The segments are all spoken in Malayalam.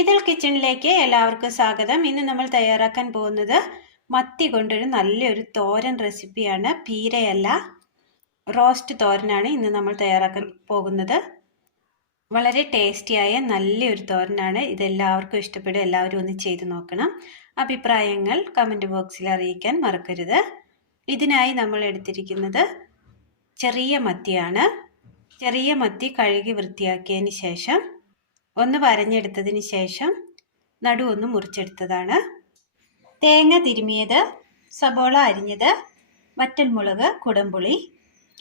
ഇതിൽ കിച്ചണിലേക്ക് എല്ലാവർക്കും സ്വാഗതം. ഇന്ന് നമ്മൾ തയ്യാറാക്കാൻ പോകുന്നത് മത്തി കൊണ്ടൊരു നല്ലൊരു തോരൻ റെസിപ്പിയാണ്. പീരയല്ല, റോസ്റ്റ് തോരനാണ് ഇന്ന് നമ്മൾ തയ്യാറാക്കാൻ പോകുന്നത്. വളരെ ടേസ്റ്റിയായ നല്ലൊരു തോരനാണ്. ഇതെല്ലാവർക്കും ഇഷ്ടപ്പെടും. എല്ലാവരും ഒന്ന് ചെയ്ത് നോക്കണം. അഭിപ്രായങ്ങൾ കമൻറ്റ് ബോക്സിൽ അറിയിക്കാൻ മറക്കരുത്. ഇതിനായി നമ്മൾ എടുത്തിരിക്കുന്നത് ചെറിയ മത്തിയാണ്. ചെറിയ മത്തി കഴുകി വൃത്തിയാക്കിയതിന് ശേഷം ഒന്ന് വരഞ്ഞെടുത്തതിന് ശേഷം നടുവൊന്ന് മുറിച്ചെടുത്തതാണ്. തേങ്ങ തിരുമിയത്, സബോള അരിഞ്ഞത്, വറ്റൽമുളക്, കുടംപുളി.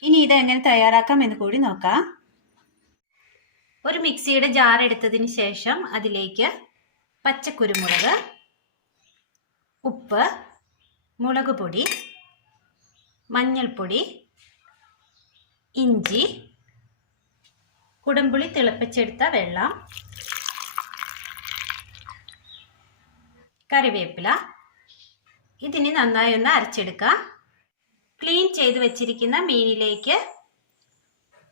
ഇനി ഇത് എങ്ങനെ തയ്യാറാക്കാം എന്ന് കൂടി നോക്കാം. ഒരു മിക്സിയുടെ ജാർ എടുത്തതിന് ശേഷം അതിലേക്ക് പച്ചക്കുരുമുളക്, ഉപ്പ്, മുളക് പൊടി, മഞ്ഞൾപ്പൊടി, ഇഞ്ചി, കുടംപുളി തിളപ്പിച്ചെടുത്ത വെള്ളം, കറിവേപ്പില. ഇതിന് നന്നായി ഒന്ന് അരച്ചെടുക്കാം. ക്ലീൻ ചെയ്ത് വെച്ചിരിക്കുന്ന മീനിലേക്ക്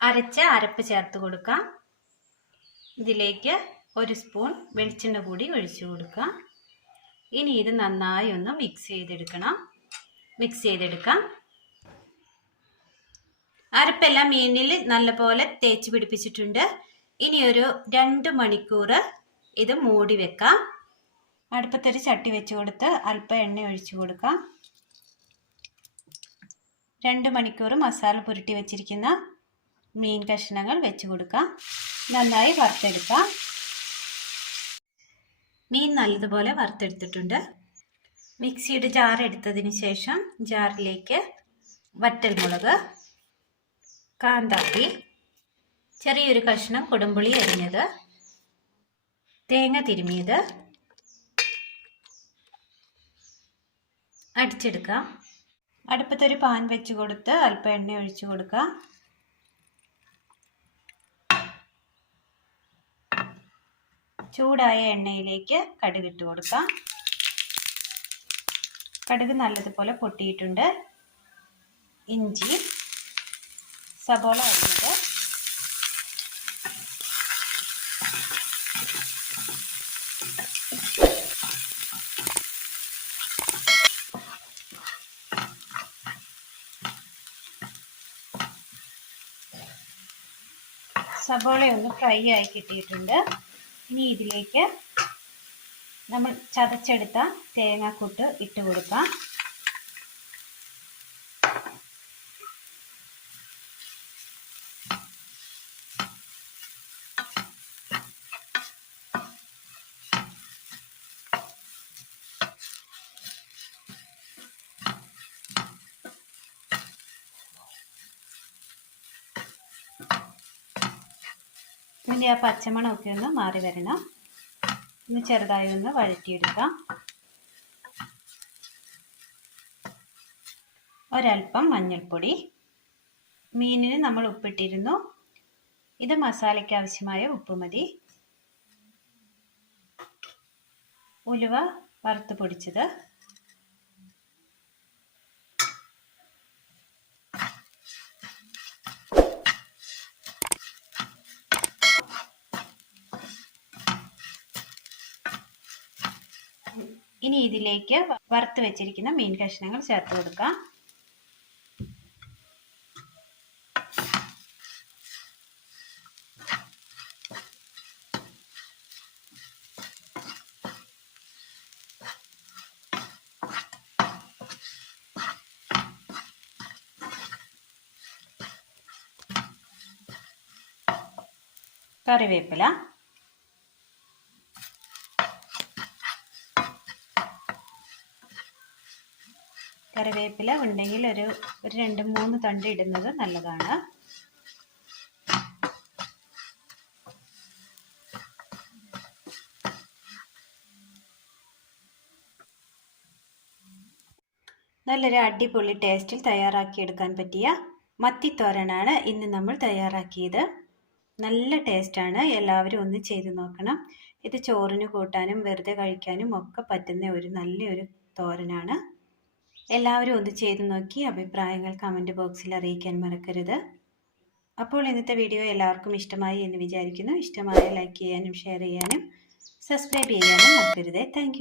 അരച്ച അരപ്പ് ചേർത്ത് കൊടുക്കാം. ഇതിലേക്ക് ഒരു സ്പൂൺ വെളിച്ചെണ്ണ കൂടി ഒഴിച്ചു കൊടുക്കാം. ഇനി ഇത് നന്നായി ഒന്ന് മിക്സ് ചെയ്തെടുക്കാം. അരപ്പെല്ലാം മീനിൽ നല്ലപോലെ തേച്ച് പിടിപ്പിച്ചിട്ടുണ്ട്. ഇനി ഒരു 2 മണിക്കൂർ ഇത് മൂടി വെക്കാം. അടുപ്പത്തൊരു ചട്ടി വെച്ച് കൊടുത്ത് അല്പം എണ്ണ ഒഴിച്ചു കൊടുക്കാം. 2 മണിക്കൂർ മസാല പുരട്ടി വെച്ചിരിക്കുന്ന മീൻ കഷ്ണങ്ങൾ വെച്ച് കൊടുക്കാം. നന്നായി വറുത്തെടുക്കാം. മീൻ നല്ലതുപോലെ വറുത്തെടുത്തിട്ടുണ്ട്. മിക്സിയുടെ ജാർ എടുത്തതിന് ശേഷം ജാറിലേക്ക് വറ്റൽമുളക്, കാന്താരി, ചെറിയൊരു കഷ്ണം കുടംപുളി അരിഞ്ഞത്, തേങ്ങ തിരുമിയത് അടിച്ചെടുക്കാം. അടുപ്പത്തൊരു പാൻ വെച്ച് കൊടുത്ത് അല്പം എണ്ണ ഒഴിച്ചു കൊടുക്കാം. ചൂടായ എണ്ണയിലേക്ക് കടുക് ഇട്ട് കൊടുക്കാം. കടുക് നല്ലതുപോലെ പൊട്ടിയിട്ടുണ്ട്. ഇഞ്ചി, സബോള അരിഞ്ഞത്, സബോള ഒന്ന് ഫ്രൈ ആയി കിട്ടിയിട്ടുണ്ട്. ഇനി ഇതിലേക്ക് നമ്മൾ ചതച്ചെടുത്ത തേങ്ങാക്കൂട്ട് ഇട്ട് കൊടുക്കാം. ഇതിൻ്റെ ആ പച്ചമണമൊക്കെ ഒന്ന് മാറി വരണം. ഒന്ന് ചെറുതായി ഒന്ന് വഴറ്റിയെടുക്കാം. ഒരൽപ്പം മഞ്ഞൾപ്പൊടി. മീനിന് നമ്മൾ ഉപ്പിട്ടിരുന്നു. ഇത് മസാലയ്ക്ക് ആവശ്യമായ ഉപ്പ് മതി. ഉലുവ വറുത്ത് പൊടിച്ചത്, ഇനി ഇതിലേക്ക് വറുത്ത് വെച്ചിരിക്കുന്ന മീൻ കഷ്ണങ്ങൾ ചേർത്ത് കൊടുക്കാം. കറിവേപ്പില, കറിവേപ്പില ഉണ്ടെങ്കിൽ ഒരു 2-3 തണ്ട് ഇടുന്നത് നല്ലതാണ്. നല്ലൊരു അടിപൊളി ടേസ്റ്റിൽ തയ്യാറാക്കിയെടുക്കാൻ പറ്റിയ മത്തിത്തോരനാണ് ഇന്ന് നമ്മൾ തയ്യാറാക്കിയത്. നല്ല ടേസ്റ്റാണ്. എല്ലാവരും ഒന്ന് ചെയ്ത് നോക്കണം. ഇത് ചോറിന് കൂട്ടാനും വെറുതെ കഴിക്കാനും ഒക്കെ പറ്റുന്ന ഒരു നല്ലൊരു തോരനാണ്. എല്ലാവരും ഒന്ന് ചെയ്ത് നോക്കി അഭിപ്രായങ്ങൾ കമൻറ്റ് ബോക്സിൽ അറിയിക്കാൻ മറക്കരുത്. അപ്പോൾ ഇന്നത്തെ വീഡിയോ എല്ലാവർക്കും ഇഷ്ടമായി എന്ന് വിചാരിക്കുന്നു. ഇഷ്ടമായ ലൈക്ക് ചെയ്യാനും ഷെയർ ചെയ്യാനും സബ്സ്ക്രൈബ് ചെയ്യാനും മറക്കരുതേ. താങ്ക്